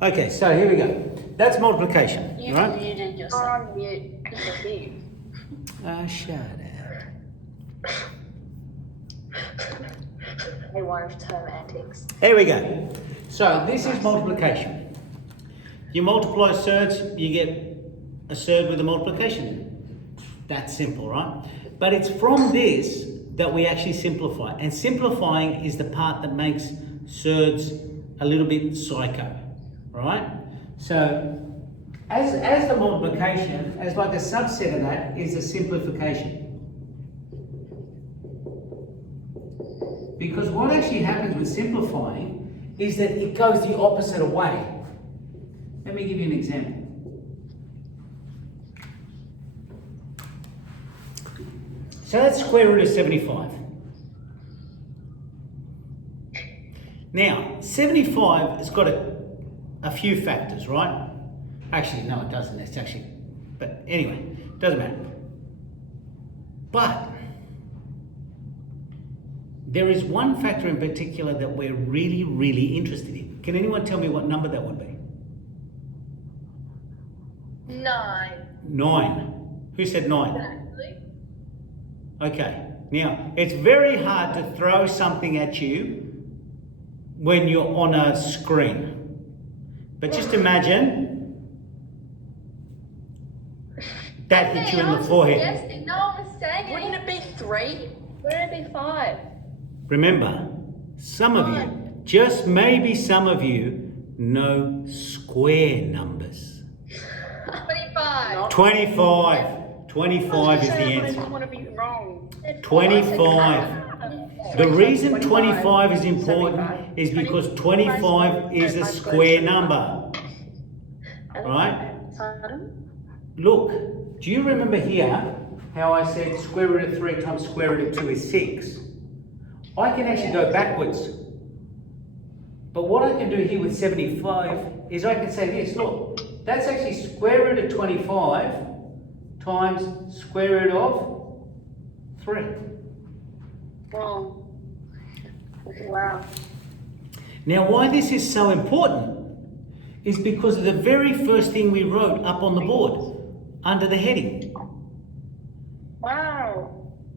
Okay, so here we go. That's multiplication, You right? muted yourself. Shut up. One of term antics. There we go. So this is multiplication. You multiply surds, you get a surd with a multiplication. That's simple, right? But it's from this that we actually simplify. And simplifying is the part that makes surds a little bit psycho, right? So as the multiplication, as like a subset of that, is a simplification. Because what actually happens with simplifying is that it goes the opposite way. Let me give you an example. So that's square root of 75. Now, 75 has got a few factors, right? Actually, no, it doesn't. It's actually, but anyway, it doesn't matter. But there is one factor in particular that we're really, really interested in. Can anyone tell me what number that would be? 9. 9. Who said 9? Exactly. Okay. Now, it's very hard to throw something at you when you're on a screen. But just imagine that hit you in the forehead. No one was saying. Wouldn't it be 3? Wouldn't it be 5? Remember, some of you, just maybe some of you, know square numbers. 25. 25. 25 is the answer. I want to be wrong. 25. The reason 25 is important is because 25 is a square number. Right? Look, do you remember here how I said square root of 3 times square root of 2 is 6? I can actually go backwards. But what I can do here with 75 is I can say this, look, that's actually square root of 25 times square root of 3. Wrong. Wow. Now, why this is so important is because of the very first thing we wrote up on the board under the heading. Wow.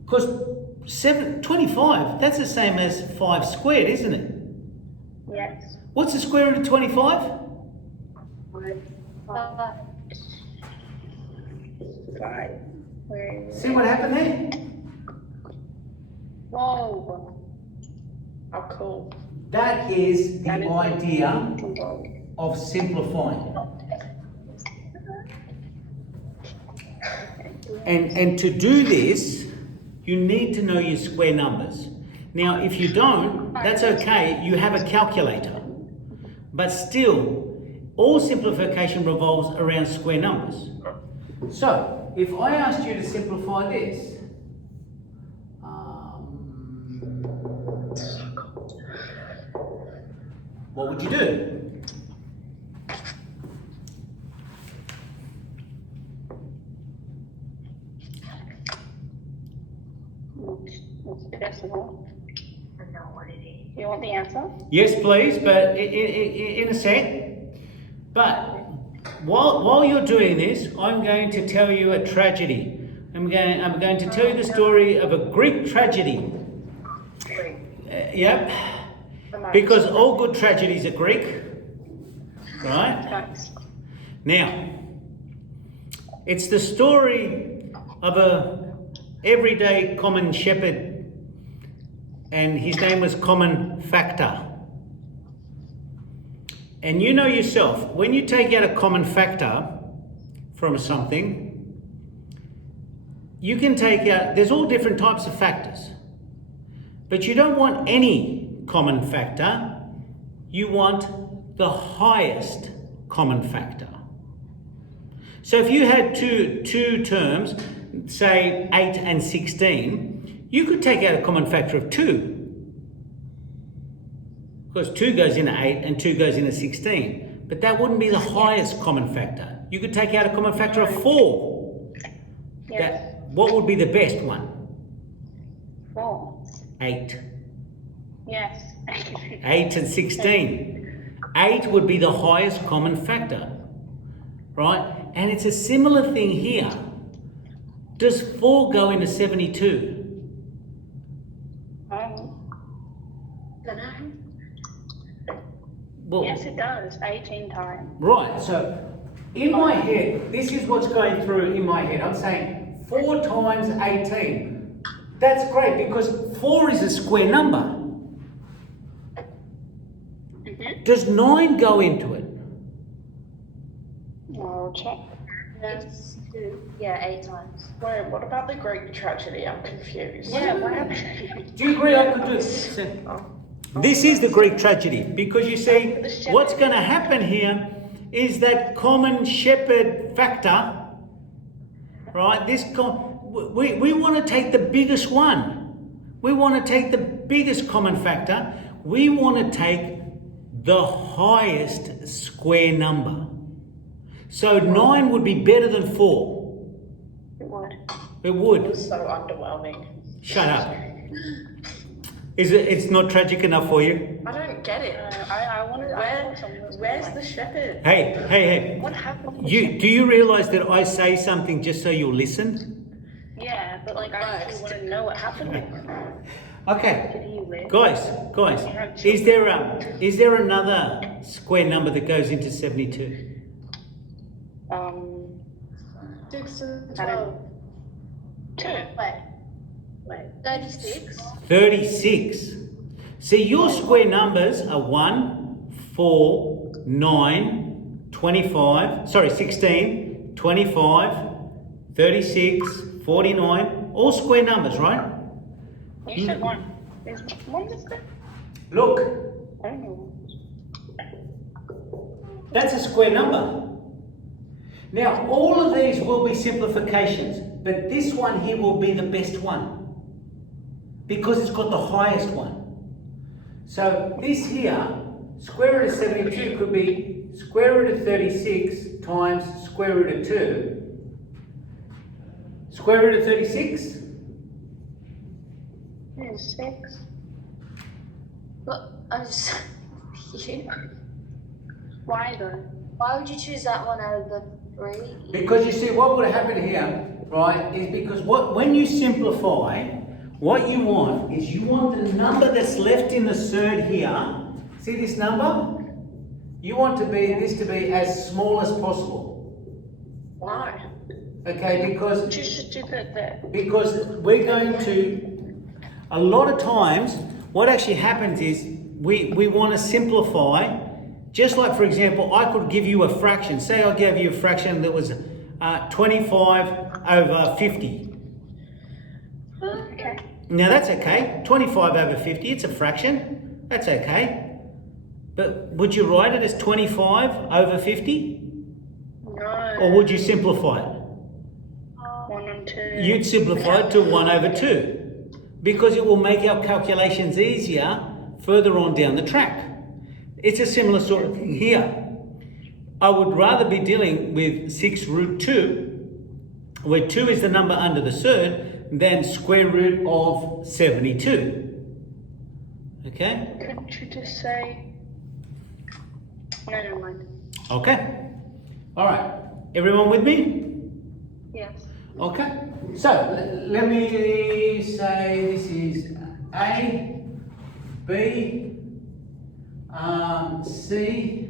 Because 25, that's the same as 5 squared, isn't it? Yes. What's the square root of 25? 5. See what happened there? Whoa. How cool. That is the That is idea cool. of simplifying. And to do this, you need to know your square numbers. Now, if you don't, that's okay, you have a calculator. But still, all simplification revolves around square numbers. So, if I asked you to simplify this, what would you do? What's the decimal? I know what it is. You want the answer? Yes, please, but in a sec. But while you're doing this, I'm going to tell you a tragedy. I'm going to tell you the story of a Greek tragedy. Yep. Because all good tragedies are Greek, right? Now, it's the story of a everyday common shepherd, and his name was Common Factor. And you know yourself, when you take out a common factor from something, you can take out, there's all different types of factors, but you don't want any common factor, you want the highest common factor. So if you had two terms, say 8 and 16, you could take out a common factor of 2. Because 2 goes into 8 and 2 goes into 16. But that wouldn't be the highest common factor. You could take out a common factor of 4. Yes. What would be the best one? 4. 8. Yes. 8 and 16. 8 would be the highest common factor, right? And it's a similar thing here. Does 4 go into 72? Don't know. Well, Yes, it does. 18 times. right, so in my head, this is what's going through in my head. I'm saying 4 times 18. That's great because 4 is a square number. Does 9 go into it? I'll check. That's 2. Yeah, 8 times. Wait, what about the Greek tragedy? I'm confused. Yeah, what happened? Do you agree I could do this? This is the Greek tragedy because you see, what's going to happen here is that common shepherd factor, right? We want to take the biggest one. We want to take the biggest common factor. We want to take the highest square number. So 9 would be better than 4. It would. It would. It was so underwhelming. Shut up. It's not tragic enough for you? I don't get it. I wanted. Where's the shepherd? Hey. What happened? Do you realise that I say something just so you'll listen? Yeah, but like I actually want to know what happened. Okay. Did he live? Guys, is there another square number that goes into 72? 6 and I don't- 12. 2. Wait. 36? 36. See, your square numbers are 1, 4, 9, 25, 16, 25, 36, 49, all square numbers, right? You said 1. Is 1 the square? Look, I don't know. that's a square number. Now, all of these will be simplifications, but this one here will be the best one because it's got the highest one. So this here, square root of 72 could be square root of 36 times square root of 2. Square root of 36? It's 6. But I'm just. Why though? Why would you choose that one out of the 3? Because you see, what would happen here, right, is because when you simplify, what you want is you want the number that's left in the surd here. See this number? You want this to be as small as possible. Why? Okay, because You should do that there. because we're going to, a lot of times, what actually happens is we want to simplify, just like, for example, I could give you a fraction. Say I gave you a fraction that was 25 over 50. Okay. Now that's okay, 25 over 50, it's a fraction, that's okay. But would you write it as 25 over 50? No. Or would you simplify it? 1 and 2. You'd simplify it to 1 over 2 because it will make our calculations easier further on down the track. It's a similar sort of thing here. I would rather be dealing with 6 root 2, where 2 is the number under the surd, than square root of 72. Okay? Couldn't you just say? No, never mind. Okay. All right. Everyone with me? Yes. Okay. So let me say this is A, B, C,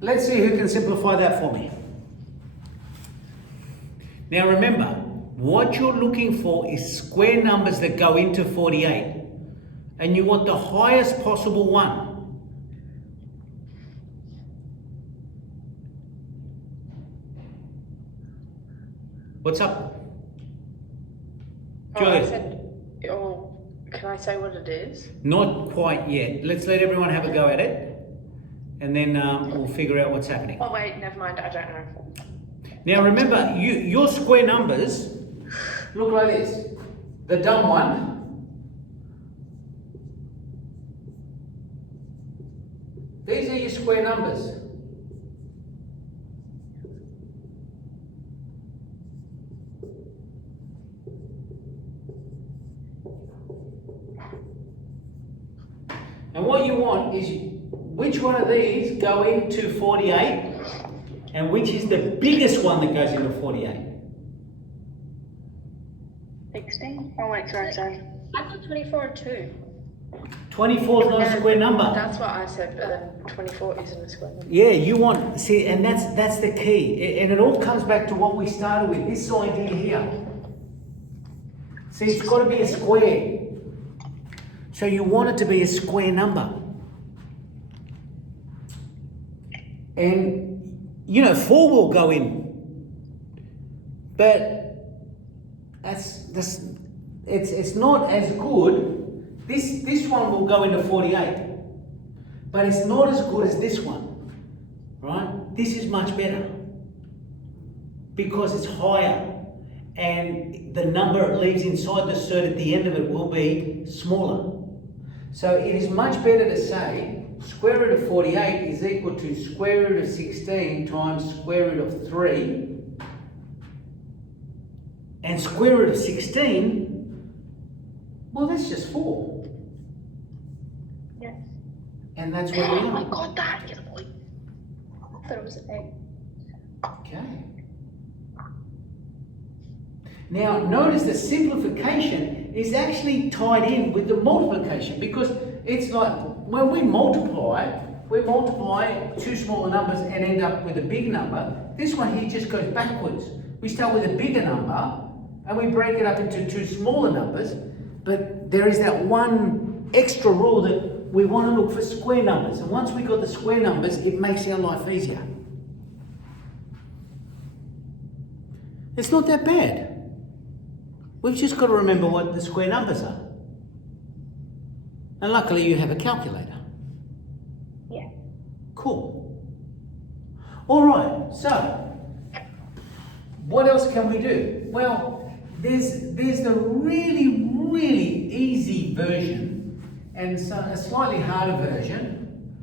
let's see who can simplify that for me. Now remember, what you're looking for is square numbers that go into 48. And you want the highest possible one. What's up? Oh, I Julia? said, can I say what it is? Not quite yet. Let's let everyone have a go at it. And then we'll figure out what's happening. Oh wait, never mind, I don't know. Now remember, your square numbers look like this. The dumb one. These are your square numbers. And what you want is which one of these go into 48 and which is the biggest one that goes into 48? 16? Oh wait, sorry. I thought 24 and 2. 24 is not a square number. That's what I said, but then 24 isn't a square number. Yeah, you want, see, and that's the key. And it all comes back to what we started with, this idea here. See, it's got to be a square. So you want it to be a square number. And, 4 will go in. But it's not as good. This one will go into 48. But it's not as good as this one. Right? This is much better. Because it's higher. And the number it leaves inside the surd at the end of it will be smaller. So it is much better to say square root of 48 is equal to square root of 16 times square root of 3. And square root of 16, well, that's just 4. Yes. And that's what we Oh, I want. got that. Yes, boy. I thought it was an 8. Okay. Now, notice the simplification is actually tied in with the multiplication because it's like when we multiply two smaller numbers and end up with a big number. This one here just goes backwards. We start with a bigger number and we break it up into two smaller numbers, but there is that one extra rule that we want to look for square numbers. And once we got the square numbers, it makes our life easier. It's not that bad. We've just got to remember what the square numbers are. And luckily you have a calculator. Yeah. Cool. All right, so what else can we do? Well, there's the really, really easy version and so a slightly harder version.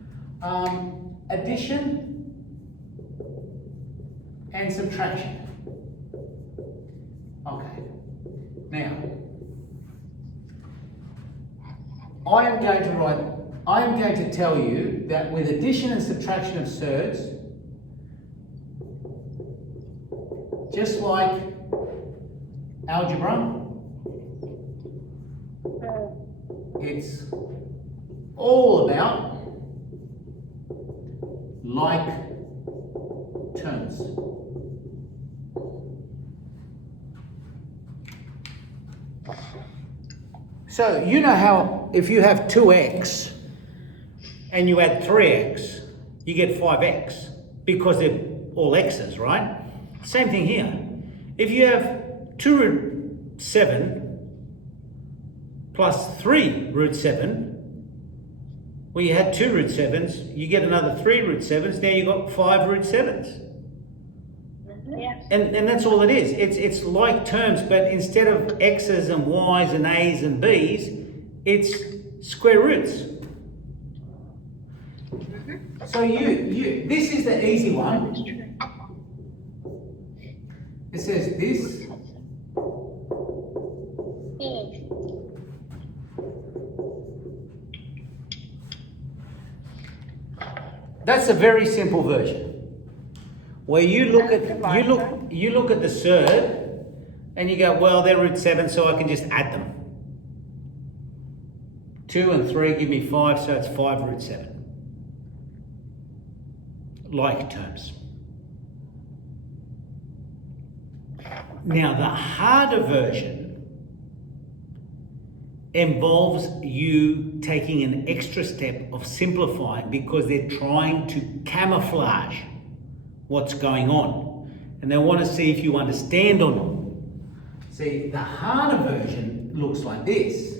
Addition and subtraction. Okay. Now, I am going to tell you that with addition and subtraction of surds, just like algebra, it's all about like terms. So you know how if you have 2x and you add 3x, you get 5x because they're all x's, right? Same thing here. If you have 2 root 7 plus 3 root 7, well, you had 2 root 7s, you get another 3 root 7s, now you've got 5 root 7s. Yes. And that's all it is. It's like terms, but instead of x's and y's and a's and b's, it's square roots. So this is the easy one. It says this that's a very simple version. Where you look at the surd and you go, well, they're root 7, so I can just add them. 2 and 3 give me 5, so it's 5 root 7. Like terms. Now, the harder version involves you taking an extra step of simplifying because they're trying to camouflage what's going on. And they want to see if you understand or not. See, the harder version looks like this.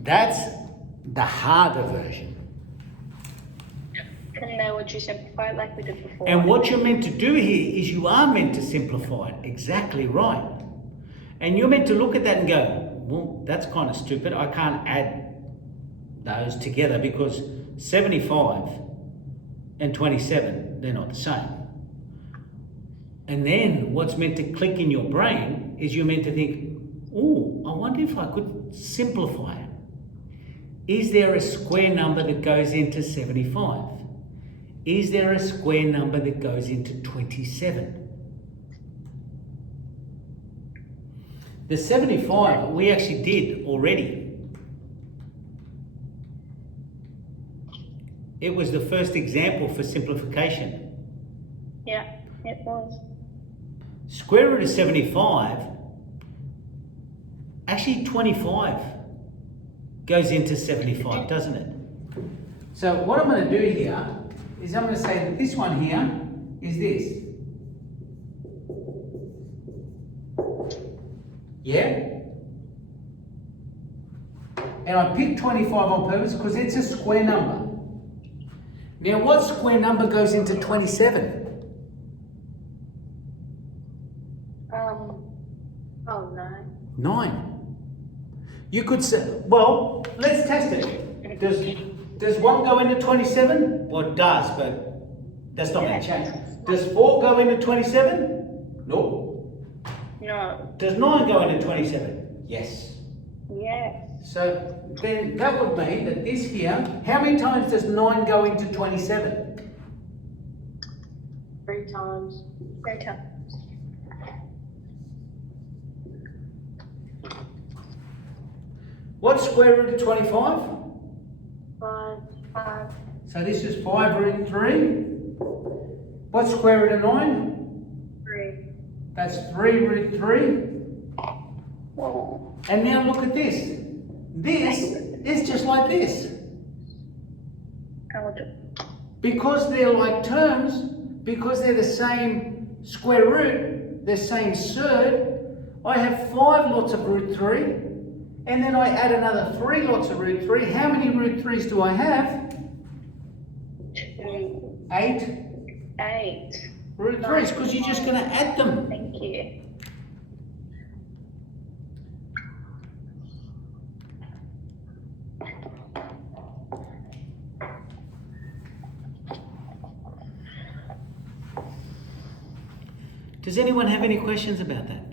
That's the harder version. And then would you simplify it like we did before? And what you're meant to do here is you are meant to simplify it. Exactly right. And you're meant to look at that and go, well, that's kind of stupid. I can't add those together because 75 and 27, they're not the same. And then what's meant to click in your brain is you're meant to think, oh, I wonder if I could simplify it. Is there a square number that goes into 75? Is there a square number that goes into 27? The 75 we actually did already. It was the first example for simplification. Yeah, it was. Square root of 75, actually 25 goes into 75, doesn't it? So what I'm going to do here is I'm going to say that this one here is this. Yeah? And I picked 25 on purpose because it's a square number. Now what square number goes into 27? Oh no. 9. You could say, well, let's test it. Does 1 go into 27? Well, it does, but that's not going to change. Does 4 go into 27? No. No. Does 9 go into 27? Yes. Yes. So then that would mean that this here, how many times does 9 go into 27? 3 times. 3 times. What's square root of 25? 5. 5. So this is 5 root 3. What's square root of 9? 3. That's 3 root 3. Whoa. And now look at this. This is just like this. Because they're like terms, because they're the same square root, the same surd, I have 5 lots of root 3. And then I add another 3 lots of root 3. How many root 3s do I have? 2. 8 8. root 3s, because you're just going to add them. Thank you. Does anyone have any questions about that?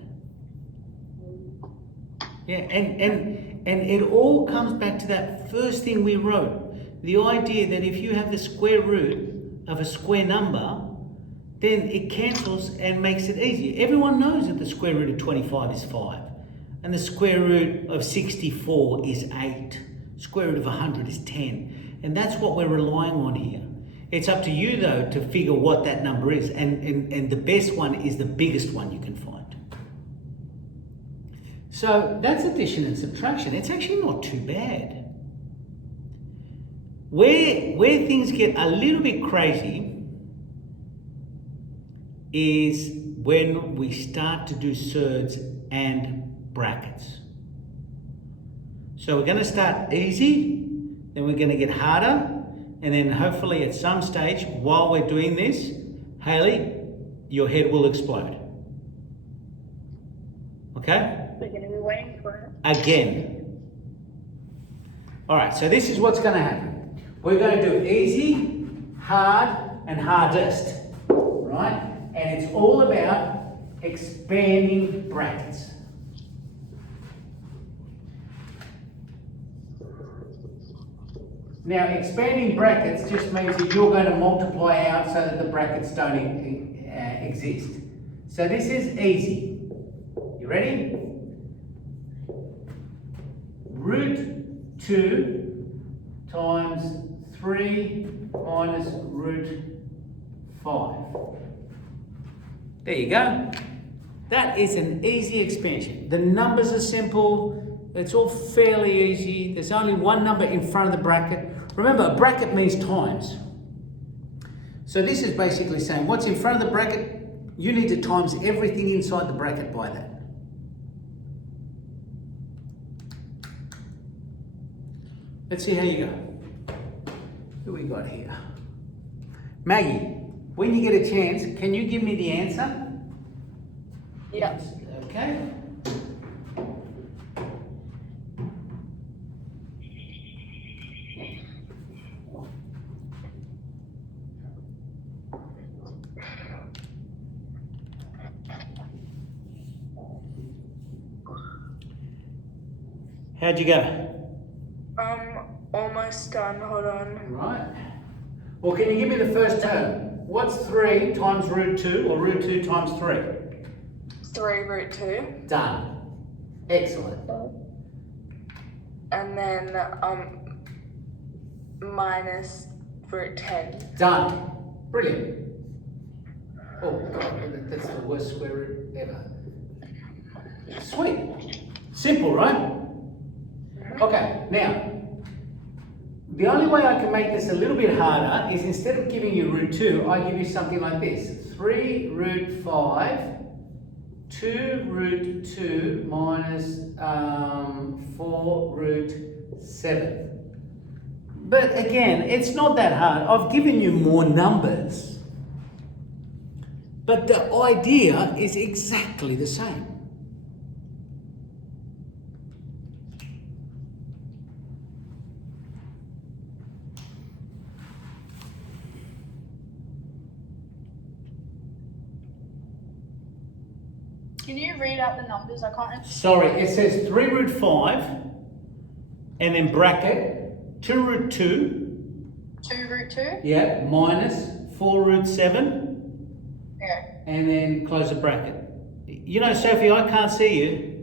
Yeah, and it all comes back to that first thing we wrote. The idea that if you have the square root of a square number, then it cancels and makes it easy. Everyone knows that the square root of 25 is 5. And the square root of 64 is 8. Square root of 100 is 10. And that's what we're relying on here. It's up to you, though, to figure what that number is. And the best one is the biggest one you can find. So that's addition and subtraction. It's actually not too bad. Where things get a little bit crazy is when we start to do surds and brackets. So we're going to start easy, then we're going to get harder, and then hopefully at some stage while we're doing this, Hayley, your head will explode. Okay? We're going to be waiting for it. Again. All right, so this is what's going to happen. We're going to do easy, hard, and hardest, right? And it's all about expanding brackets. Now, expanding brackets just means that you're going to multiply out so that the brackets don't exist. So this is easy. You ready? Root 2 times 3 minus root 5. There you go. That is an easy expansion. The numbers are simple. It's all fairly easy. There's only one number in front of the bracket. Remember, a bracket means times. So this is basically saying what's in front of the bracket, you need to times everything inside the bracket by that. Let's see how you go. Who we got here? Maggie, when you get a chance, can you give me the answer? Yep. Okay. How'd you go? Almost done. Hold on. Right. Well, can you give me the first term? What's 3 times root 2 or root 2 times 3? 3 root 2. Done. Excellent. And then minus root 10. Done. Brilliant. Oh, God, that's the worst square root ever. Sweet. Simple, right? Okay, now, the only way I can make this a little bit harder is instead of giving you root 2, I give you something like this. 3 root 5, 2 root 2 minus 4 root 7. But again, it's not that hard. I've given you more numbers. But the idea is exactly the same. Can you read out the numbers? I can't. Sorry, it says 3 root 5 and then bracket 2 root 2. 2 root 2? Yeah, minus 4 root 7. Yeah. And then close the bracket. You know, Sophie, I can't see you.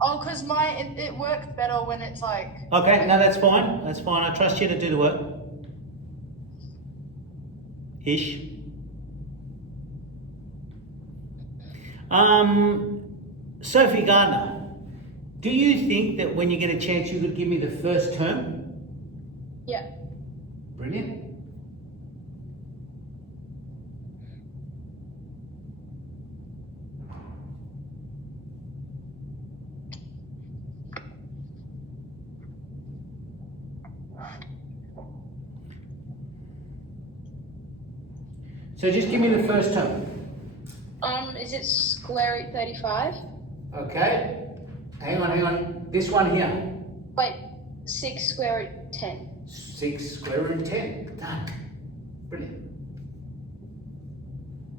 Oh, because it works better when it's like. Okay, no, that's fine. That's fine. I trust you to do the work. Ish. Sophie Gardner, do you think that when you get a chance you could give me the first term? Yeah. Brilliant. So just give me the first term. Is it square root 35? Okay. Hang on. This one here. Wait, 6 square root 10. 6 square root 10. Done. Brilliant.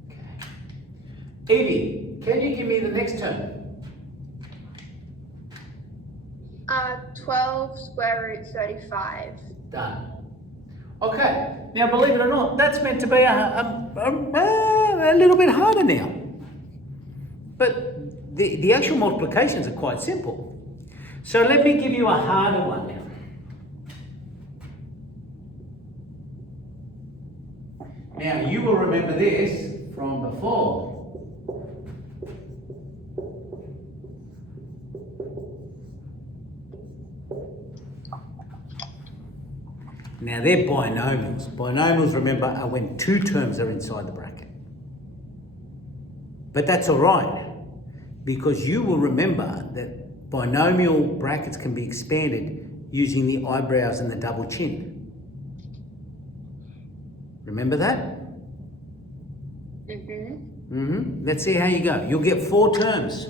Okay. Evie, can you give me the next term? 12 square root 35. Done. Okay. Now, believe it or not, that's meant to be a little bit harder now. But the actual multiplications are quite simple. So let me give you a harder one now. Now, you will remember this from before. Now, they're binomials. Binomials, remember, are when 2 terms are inside the bracket. But that's all right, because you will remember that binomial brackets can be expanded using the eyebrows and the double chin. Remember that? Let's see how you go. You'll get 4 terms.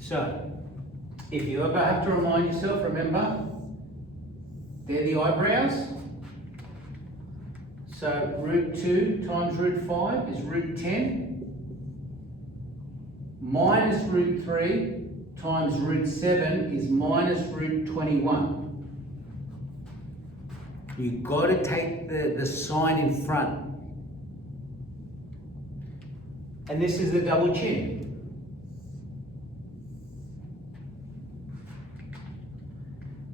So, if you ever have to remind yourself, remember, they're the eyebrows. So, root 2 times root 5 is root 10. Minus root 3 times root 7 is minus root 21. You've got to take the sign in front. And this is the double chin.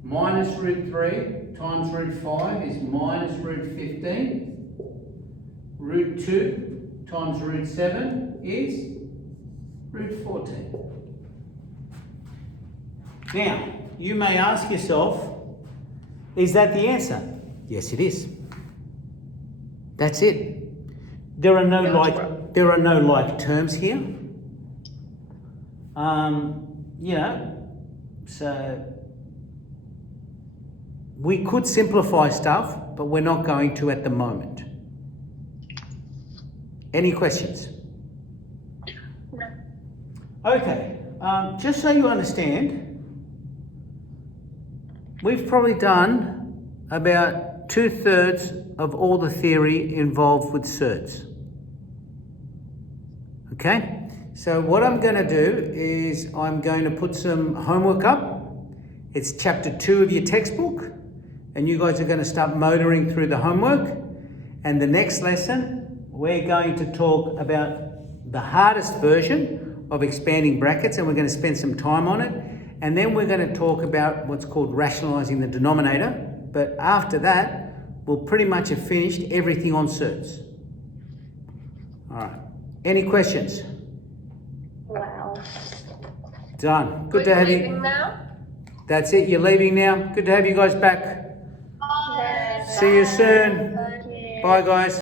Minus root 3 times root 5 is minus root 15. Root 2 times root 7 is root 14. Now, you may ask yourself, Is that the answer? Yes, it is. That's it. There are no like terms here. So we could simplify stuff, but we're not going to at the moment. Any questions? No. Okay, just so you understand, we've probably done about 2/3 of all the theory involved with Surds. Okay, so what I'm going to do is I'm going to put some homework up. It's chapter 2 of your textbook, and you guys are going to start motoring through the homework. And the next lesson, we're going to talk about the hardest version of expanding brackets, and we're going to spend some time on it. And then we're going to talk about what's called rationalizing the denominator. But after that, we'll pretty much have finished everything on Surds. All right. Any questions? Wow. Done. Good to have you. Now? That's it. You're leaving now. Good to have you guys back. See you soon. Thank you. Bye, guys.